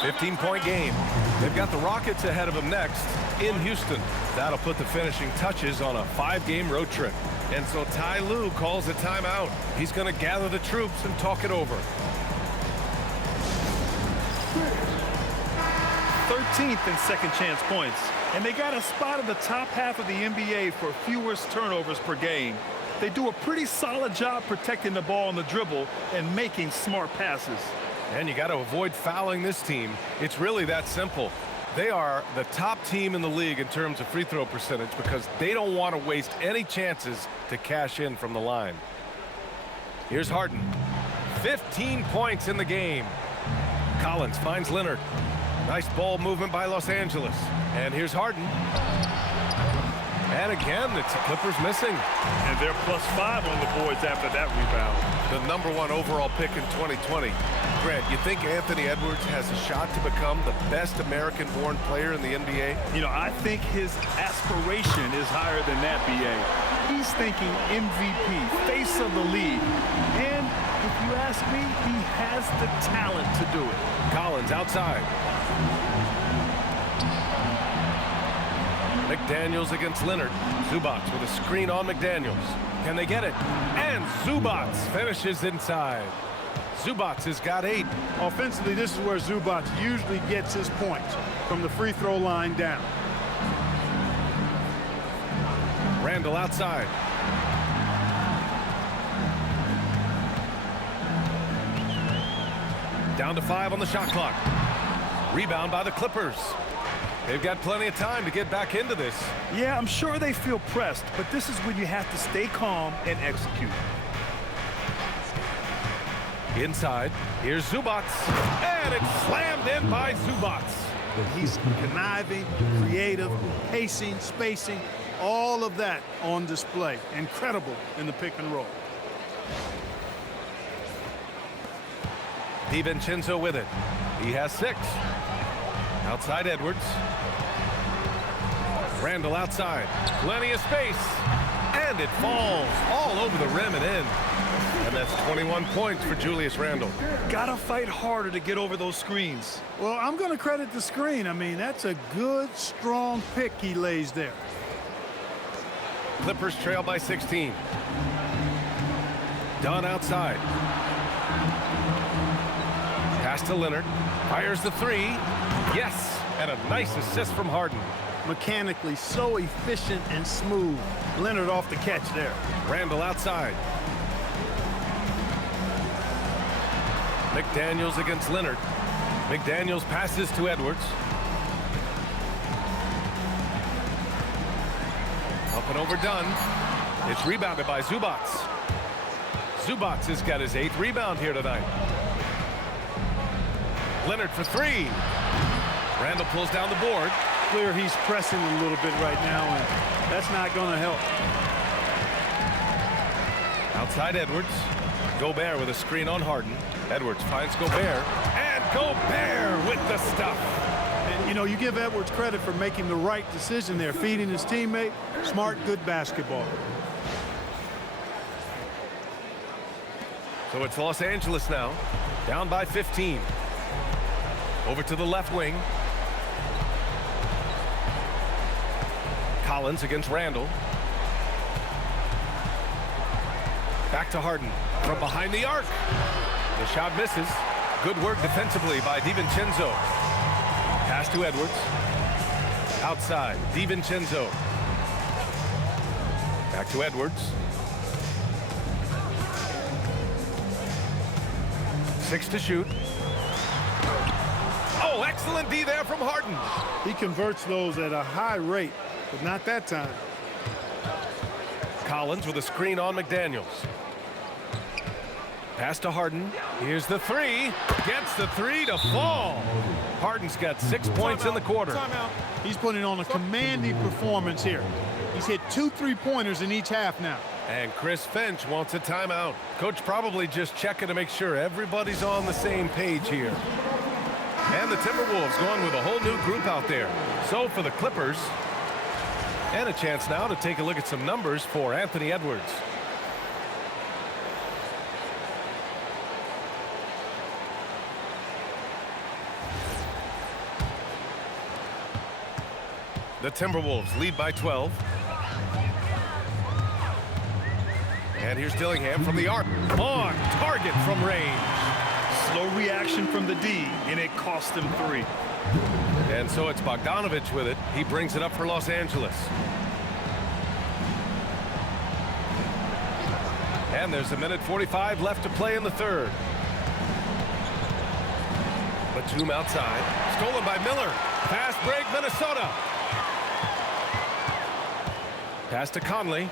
15-point game. They've got the Rockets ahead of them next in Houston. That'll put the finishing touches on a 5-game road trip. And so Ty Lue calls a timeout. He's going to gather the troops and talk it over. 13th in second chance points. And they got a spot in the top half of the NBA for fewest turnovers per game. They do a pretty solid job protecting the ball on the dribble and making smart passes. And you got to avoid fouling this team. It's really that simple. They are the top team in the league in terms of free throw percentage because they don't want to waste any chances to cash in from the line. Here's Harden. 15 points in the game. Collins finds Leonard. Nice ball movement by Los Angeles. And here's Harden. And again, it's the Clippers missing. And they're +5 on the boards after that rebound. The #1 overall pick in 2020. Grant, you think Anthony Edwards has a shot to become the best American-born player in the NBA? You know, I think his aspiration is higher than that, B.A. He's thinking MVP, face of the league. And if you ask me, he has the talent to do it. Collins outside. McDaniels against Leonard. Zubats with a screen on McDaniels. Can they get it? And Zubats finishes inside. Zubats has got 8. Offensively, this is where Zubats usually gets his points, from the free throw line down. Randall outside. Down to 5 on the shot clock. Rebound by the Clippers. They've got plenty of time to get back into this. Yeah, I'm sure they feel pressed, but this is when you have to stay calm and execute. Inside, here's Zubats, and it's slammed in by Zubats. He's conniving, creative, pacing, spacing, all of that on display. Incredible in the pick and roll. DiVincenzo with it. He has 6. Outside Edwards. Randall outside. Plenty of space. And it falls all over the rim and in. And that's 21 points for Julius Randle. Gotta fight harder to get over those screens. Well, I'm going to credit the screen. I mean, that's a good, strong pick he lays there. Clippers trail by 16. Dunn outside. Pass to Leonard. Fires the three. Yes, and a nice assist from Harden. Mechanically so efficient and smooth. Leonard off the catch there. Randall outside. McDaniels against Leonard. McDaniels passes to Edwards. Up and overdone. It's rebounded by Zubats. Zubats has got his 8th rebound here tonight. Leonard for three. Randall pulls down the board. Clear he's pressing a little bit right now, and that's not going to help. Outside Edwards. Gobert with a screen on Harden. Edwards finds Gobert. And Gobert with the stuff. And, you know, you give Edwards credit for making the right decision there, feeding his teammate. Smart, good basketball. So it's Los Angeles now, down by 15. Over to the left wing. Collins against Randall. Back to Harden from behind the arc. The shot misses. Good work defensively by DiVincenzo. Pass to Edwards. Outside, DiVincenzo. Back to Edwards. 6 to shoot. Oh, excellent D there from Harden. He converts those at a high rate, but not that time. Collins with a screen on McDaniels. Pass to Harden. Here's the three. Gets the three to fall. Harden's got 6 points in the quarter. Timeout. He's putting on a commanding performance here. He's hit 2 3-pointers in each half now. And Chris Finch wants a timeout. Coach probably just checking to make sure everybody's on the same page here. And the Timberwolves going with a whole new group out there. So for the Clippers, and a chance now to take a look at some numbers for Anthony Edwards. The Timberwolves lead by 12. And here's Dillingham from the arc. On target from range. Slow reaction from the D, and it cost him 3. And so it's Bogdanovich with it. He brings it up for Los Angeles. And there's 1:45 left to play in the third. Batum outside. Stolen by Miller. Fast break, Minnesota. Pass to Conley.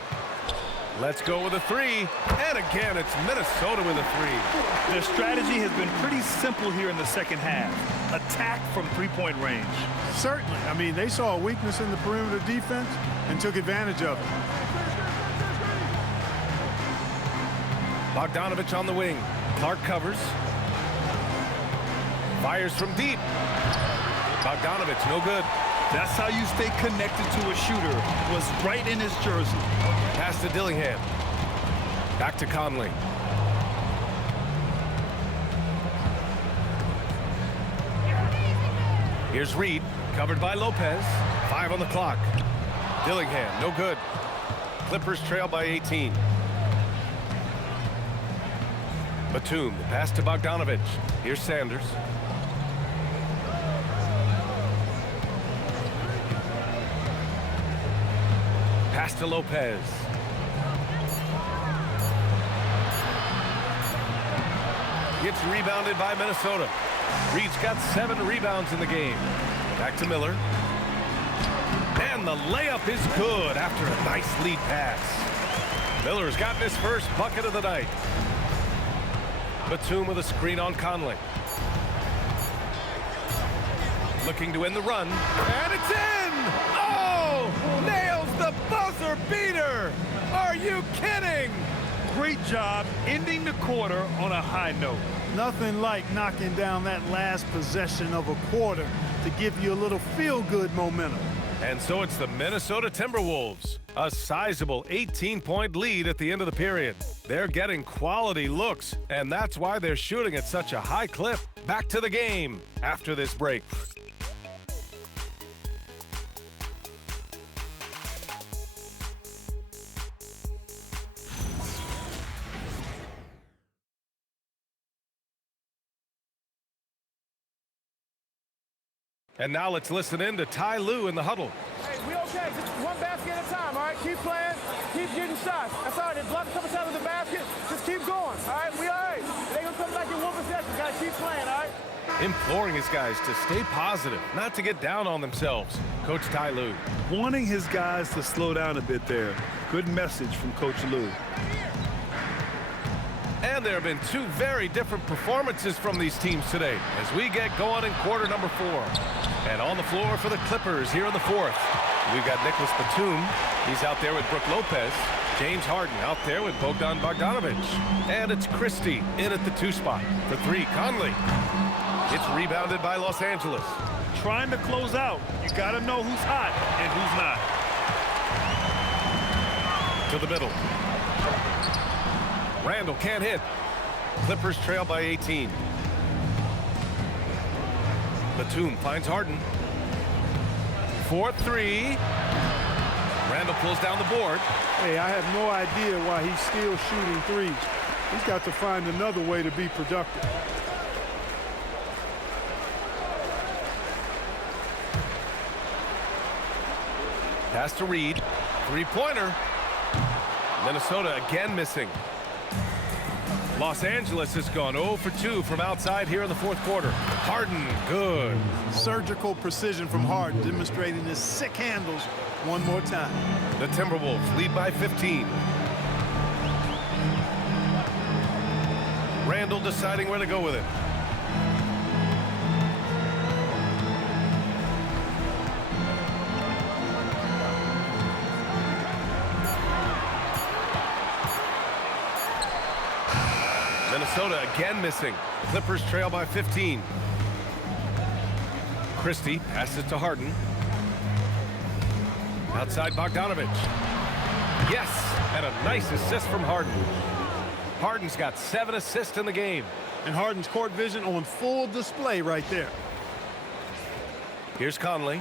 Let's go with a three. And again, it's Minnesota with a three. Their strategy has been pretty simple here in the second half. Attack from three-point range. Certainly. I mean, they saw a weakness in the perimeter defense and took advantage of it. Bogdanovich on the wing. Clark covers. Fires from deep. Bogdanovich, no good. That's how you stay connected to a shooter. Was right in his jersey. Pass to Dillingham. Back to Conley. Here's Reed, covered by Lopez. 5 on the clock. Dillingham, no good. Clippers trail by 18. Batum, the pass to Bogdanovich. Here's Sanders. Pass to Lopez. Gets rebounded by Minnesota. Reed's got 7 rebounds in the game. Back to Miller. And the layup is good after a nice lead pass. Miller's gotten his first bucket of the night. Batum with a screen on Conley. Looking to win the run. And it's in! Oh! Nails the buzzer beater! Are you kidding? Great job ending the quarter on a high note. Nothing like knocking down that last possession of a quarter to give you a little feel-good momentum. And so it's the Minnesota Timberwolves. A sizable 18-point lead at the end of the period. They're getting quality looks, and that's why they're shooting at such a high clip. Back to the game after this break. And now let's listen in to Ty Lue in the huddle. Hey, we okay. Just one basket at a time, all right? Keep playing. Keep getting shots. That's all right. They blocked a couple times with the basket. Just keep going, all right? We all right. They gonna come back in one possession. Got to keep playing, all right? Imploring his guys to stay positive, not to get down on themselves. Coach Ty Lue. Wanting his guys to slow down a bit there. Good message from Coach Lue. And there have been two very different performances from these teams today as we get going in quarter number 4. And on the floor for the Clippers here in the 4th, we've got Nicholas Batum. He's out there with Brook Lopez. James Harden out there with Bogdan Bogdanovic. And it's Christie in at the 2 spot. For 3, Conley. It's rebounded by Los Angeles. Trying to close out. You got to know who's hot and who's not. To the middle. Randall can't hit. Clippers trail by 18. Batum finds Harden. 4-3. Randall pulls down the board. Hey, I have no idea why he's still shooting threes. He's got to find another way to be productive. Pass to Reed. 3-pointer. Minnesota again missing. Los Angeles has gone 0 for 2 from outside here in the 4th quarter. Harden, good. Surgical precision from Harden, demonstrating his sick handles one more time. The Timberwolves lead by 15. Randall deciding where to go with it. Minnesota again missing. Clippers trail by 15. Christie passes to Harden. Outside Bogdanovic. Yes, and a nice assist from Harden. Harden's got 7 assists in the game. And Harden's court vision on full display right there. Here's Conley.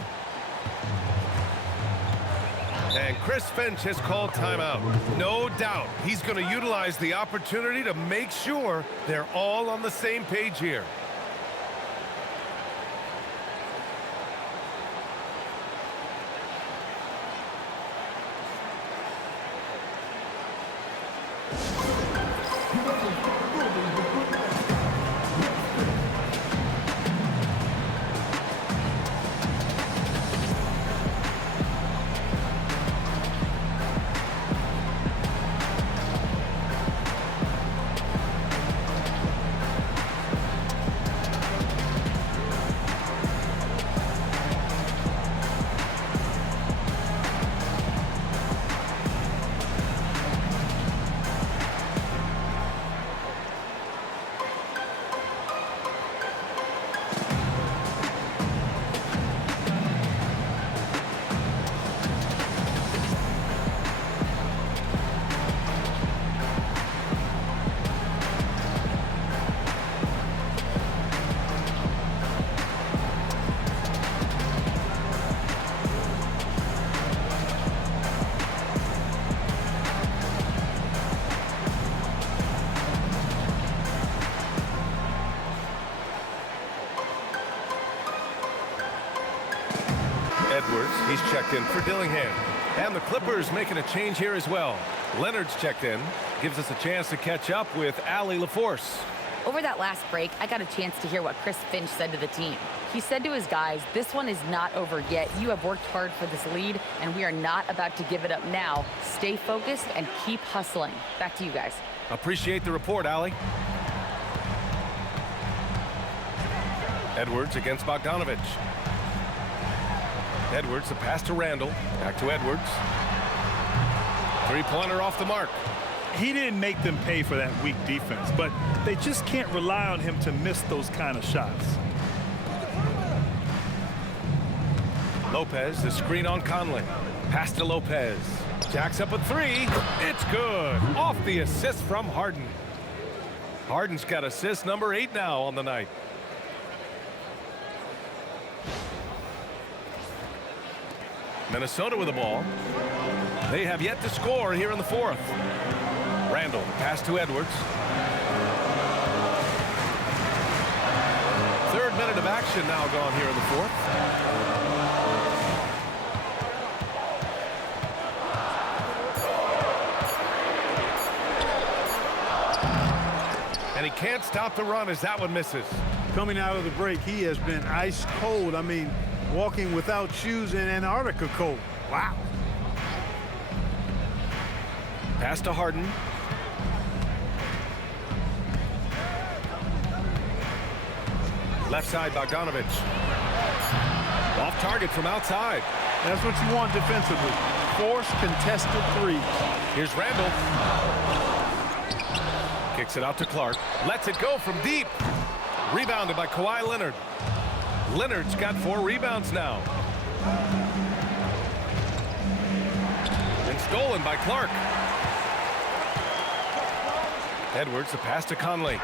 And Chris Finch has called timeout. No doubt he's going to utilize the opportunity to make sure they're all on the same page here. Edwards, he's checked in for Dillingham. And the Clippers making a change here as well. Leonard's checked in. Gives us a chance to catch up with Allie LaForce. Over that last break, I got a chance to hear what Chris Finch said to the team. He said to his guys, this one is not over yet. You have worked hard for this lead, and we are not about to give it up now. Stay focused and keep hustling. Back to you guys. Appreciate the report, Allie. Edwards against Bogdanovic. Edwards, the pass to Randall. Back to Edwards. 3-pointer off the mark. He didn't make them pay for that weak defense, but they just can't rely on him to miss those kind of shots. Lopez, the screen on Conley. Pass to Lopez. Jacks up a 3. It's good. Off the assist from Harden. Harden's got assist number 8 now on the night. Minnesota with the ball. They have yet to score here in the 4th. Randall, pass to Edwards. 3rd minute minute of action now gone here in the fourth. And he can't stop the run as that one misses. Coming out of the break, he has been ice cold. I mean, walking without shoes in Antarctica cold. Wow. Pass to Harden. Left side, Bogdanovich. Off target from outside. That's what you want defensively. Force contested threes. Here's Randall. Kicks it out to Clark. Lets it go from deep. Rebounded by Kawhi Leonard. Leonard's got 4 rebounds now. And stolen by Clark. Edwards, the pass to Conley.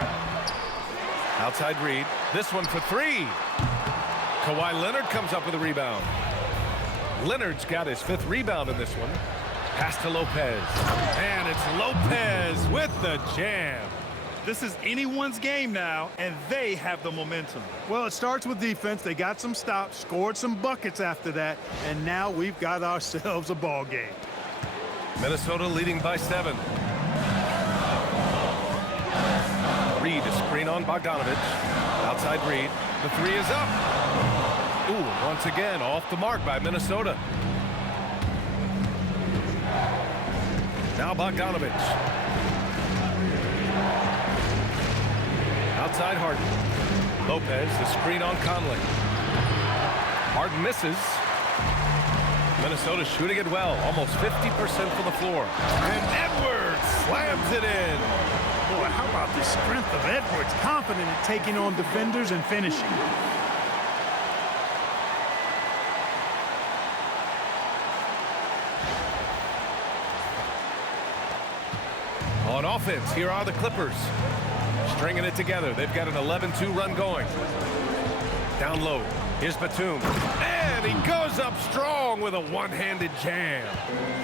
Outside Reed. This one for 3. Kawhi Leonard comes up with a rebound. Leonard's got his 5th rebound in this one. Pass to Lopez. And it's Lopez with the jam. This is anyone's game now, and they have the momentum. Well, it starts with defense. They got some stops, scored some buckets after that, and now we've got ourselves a ball game. Minnesota leading by 7. Reed, a screen on Bogdanovich. Outside Reed. The 3 is up. Ooh, once again, off the mark by Minnesota. Now Bogdanovich. Outside Harden. Lopez, the screen on Conley. Harden misses. Minnesota shooting it well, almost 50% from the floor. And Edwards slams it in. Boy, how about the strength of Edwards, confident in taking on defenders and finishing. On offense, here are the Clippers. Stringing it together. They've got an 11-2 run going. Down low. Here's Batum. And he goes up strong with a one-handed jam.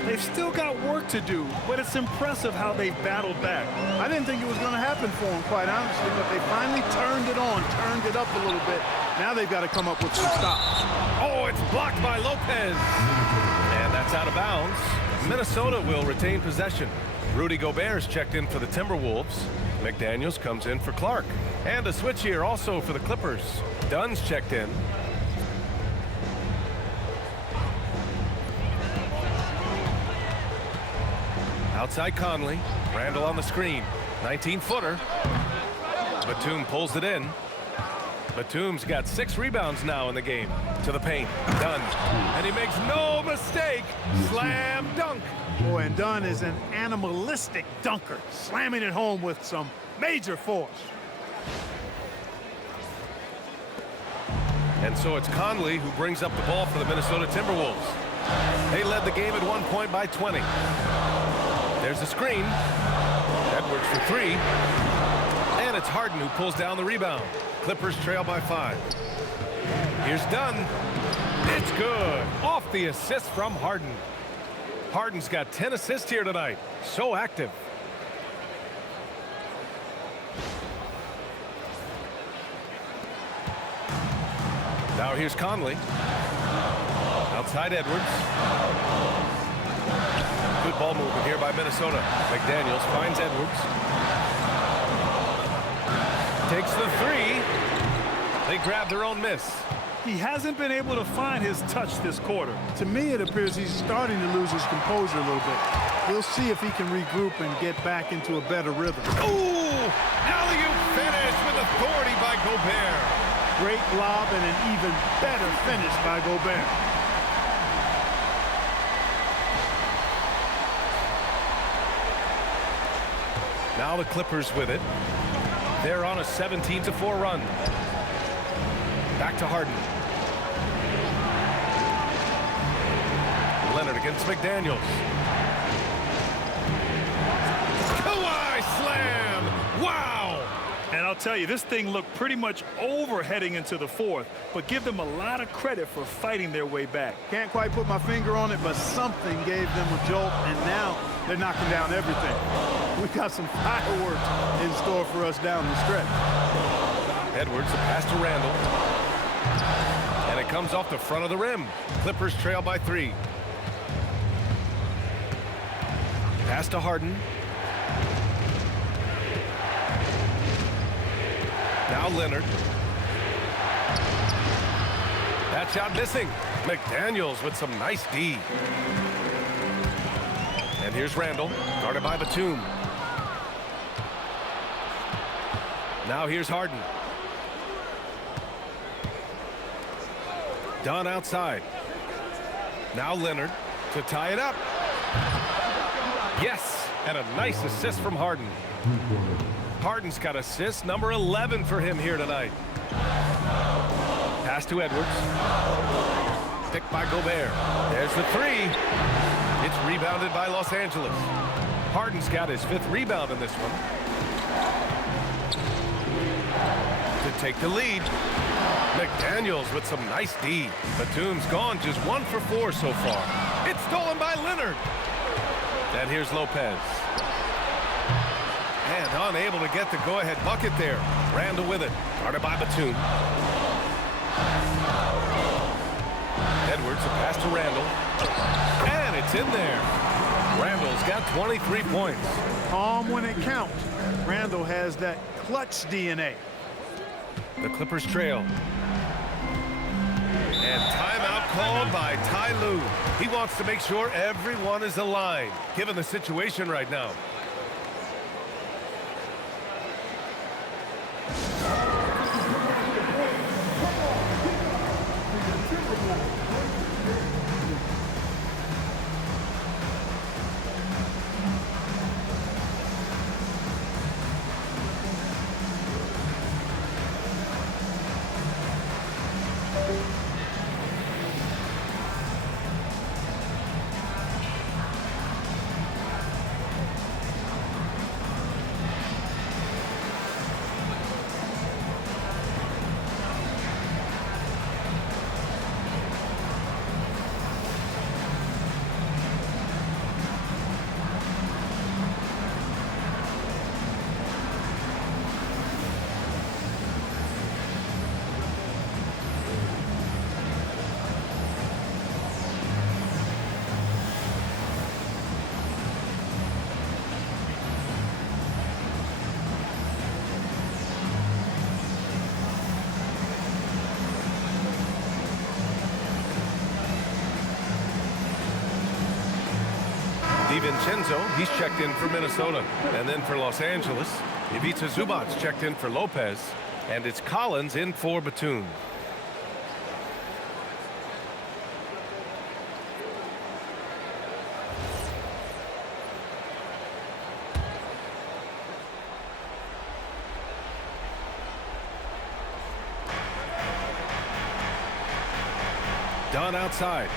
They've still got work to do, but it's impressive how they've battled back. I didn't think it was going to happen for them, quite honestly, but they finally turned it on, turned it up a little bit. Now they've got to come up with some stops. Oh, it's blocked by Lopez. And that's out of bounds. Minnesota will retain possession. Rudy Gobert's checked in for the Timberwolves. McDaniels comes in for Clark. And a switch here also for the Clippers. Dunn's checked in. Outside Conley. Randall on the screen. 19-footer. Batum pulls it in. Batum's got 6 rebounds now in the game. To the paint. Dunn. And he makes no mistake. Slam dunk. Boy, and Dunn is an animalistic dunker, slamming it home with some major force. And so it's Conley who brings up the ball for the Minnesota Timberwolves. They led the game at one point by 20. There's the screen. Edwards for 3. And it's Harden who pulls down the rebound. Clippers trail by 5. Here's Dunn. It's good. Off the assist from Harden. Harden's got 10 assists here tonight. So active. Now here's Conley. Outside Edwards. Good ball movement here by Minnesota. McDaniels finds Edwards. Takes the 3. They grab their own miss. He hasn't been able to find his touch this quarter. To me, it appears he's starting to lose his composure a little bit. We'll see if he can regroup and get back into a better rhythm. Ooh! Alley-oop finish with authority by Gobert. Great lob and an even better finish by Gobert. Now the Clippers with it. They're on a 17-4 run. Back to Harden. Leonard against McDaniels. Kawhi slam! Wow! And I'll tell you, this thing looked pretty much over heading into the fourth, but give them a lot of credit for fighting their way back. Can't quite put my finger on it, but something gave them a jolt, and now they're knocking down everything. We've got some fireworks in store for us down the stretch. Edwards, a pass to Randall. And it comes off the front of the rim. Clippers trail by 3. Pass to Harden. Now Leonard. That shot missing. McDaniels with some nice D. And here's Randall, guarded by Batum. Now here's Harden. Dunn outside. Now Leonard to tie it up. Yes, and a nice assist from Harden. Harden's got assist number 11 for him here tonight. Pass to Edwards. Picked by Gobert. There's the 3. It's rebounded by Los Angeles. Harden's got his 5th rebound in this one. To take the lead. McDaniels with some nice D. Batum's gone just 1 for 4 so far. It's stolen by Leonard. And here's Lopez. And unable to get the go-ahead bucket there. Randall with it. Guarded by Batum. Edwards, a pass to Randall. And it's in there. Randall's got 23 points. Calm when it counts. Randall has that clutch DNA. The Clippers trail. And timeout called by Ty Lue. He wants to make sure everyone is aligned, given the situation right now. DiVincenzo, he's checked in for Minnesota. And then for Los Angeles, Ivica Zubac's checked in for Lopez. And it's Collins in for Batum. Dunn outside.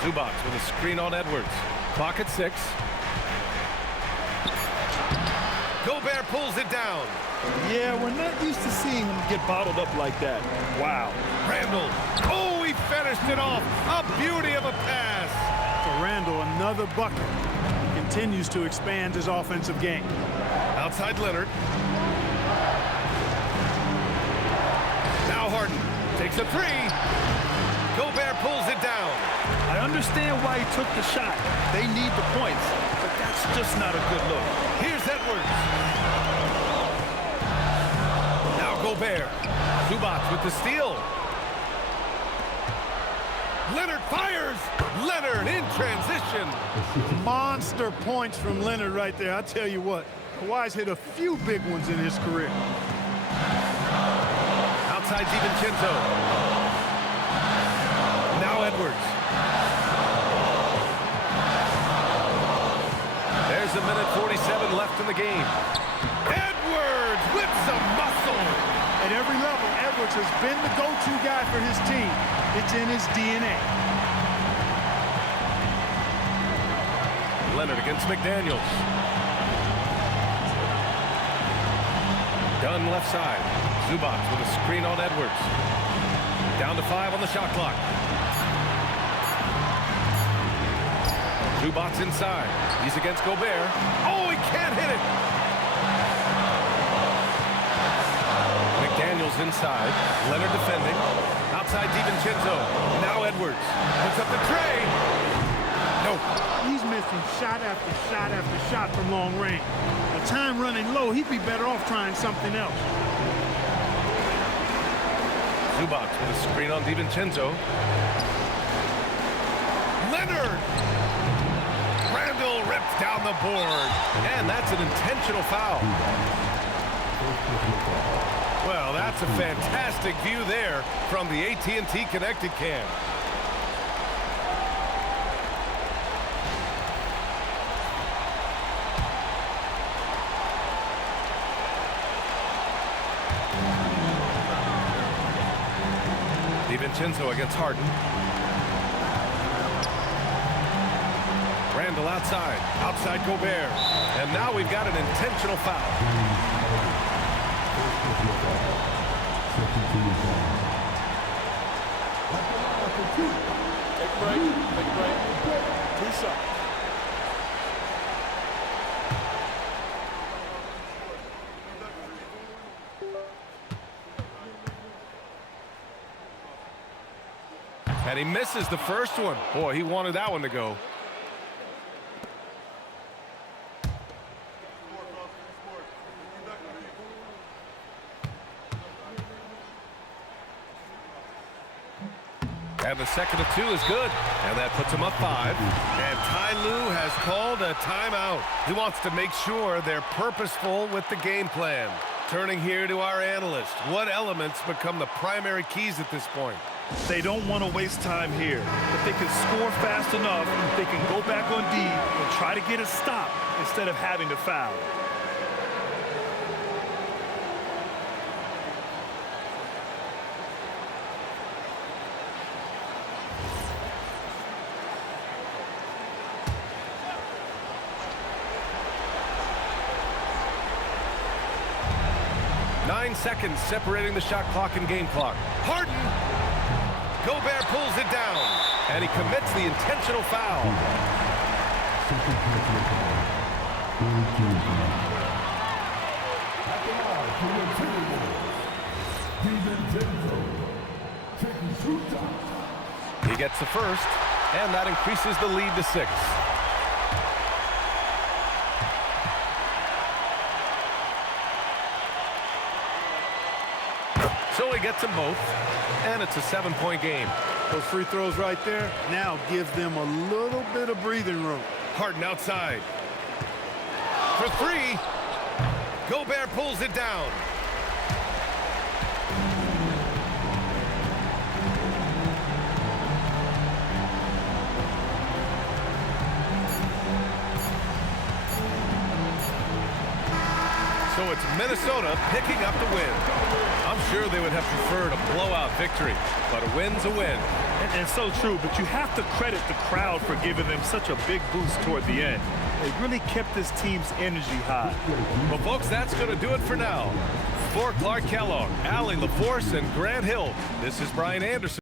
Zubac with a screen on Edwards. Clock at 6. Gobert pulls it down. Yeah, we're not used to seeing him get bottled up like that. Wow. Randall. Oh, he finished it off. A beauty of a pass. For Randall, another bucket. He continues to expand his offensive game. Outside Leonard. Now Harden takes a 3. Gobert pulls it down. I understand why he took the shot. They need the points, but that's just not a good look. Here's Edwards. Now Gobert. Zubac with the steal. Leonard fires. Leonard in transition. Monster points from Leonard right there. I tell you what, Kawhi's hit a few big ones in his career. Outside DiVincenzo. Now Edwards. There's a minute 47 left in the game. Edwards with some muscle. At every level, Edwards has been the go-to guy for his team. It's in his DNA. Leonard against McDaniels. Dunn left side. Zubac with a screen on Edwards. Down to 5 on the shot clock. Zubac's inside. He's against Gobert. Oh, he can't hit it. inside. Leonard defending. Outside DiVincenzo. Now Edwards. Puts up the tray. No. He's missing shot after shot after shot from long range. A time running low, he'd be better off trying something else. Zubac with a screen on DiVincenzo. Leonard! Randall rips down the board. And that's an intentional foul. Well, that's a fantastic view there from the AT&T connected cam. DiVincenzo against Harden. Randall outside Gobert. And now we've got an intentional foul. Take a break. 2 shots. And he misses the first one. Boy, he wanted that one to go. And the second of 2 is good. And that puts him up 5. And Ty Lue has called a timeout. He wants to make sure they're purposeful with the game plan. Turning here to our analyst. What elements become the primary keys at this point? They don't want to waste time here. If they can score fast enough, they can go back on D and try to get a stop instead of having to foul. Nine seconds separating the shot clock and game clock. Harden! Gobert pulls it down, and he commits the intentional foul. He gets the first, and that increases the lead to 6. So he gets them both, and it's a 7-point game. Those free throws right there now give them a little bit of breathing room. Harden outside. For 3. Gobert pulls it down. So it's Minnesota picking up the win. I'm sure they would have preferred a blowout victory, but a win's a win. And so true, but you have to credit the crowd for giving them such a big boost toward the end. They really kept this team's energy high. Well, folks, that's going to do it for now. For Clark Kellogg, Allie LaForce, and Grant Hill, this is Brian Anderson.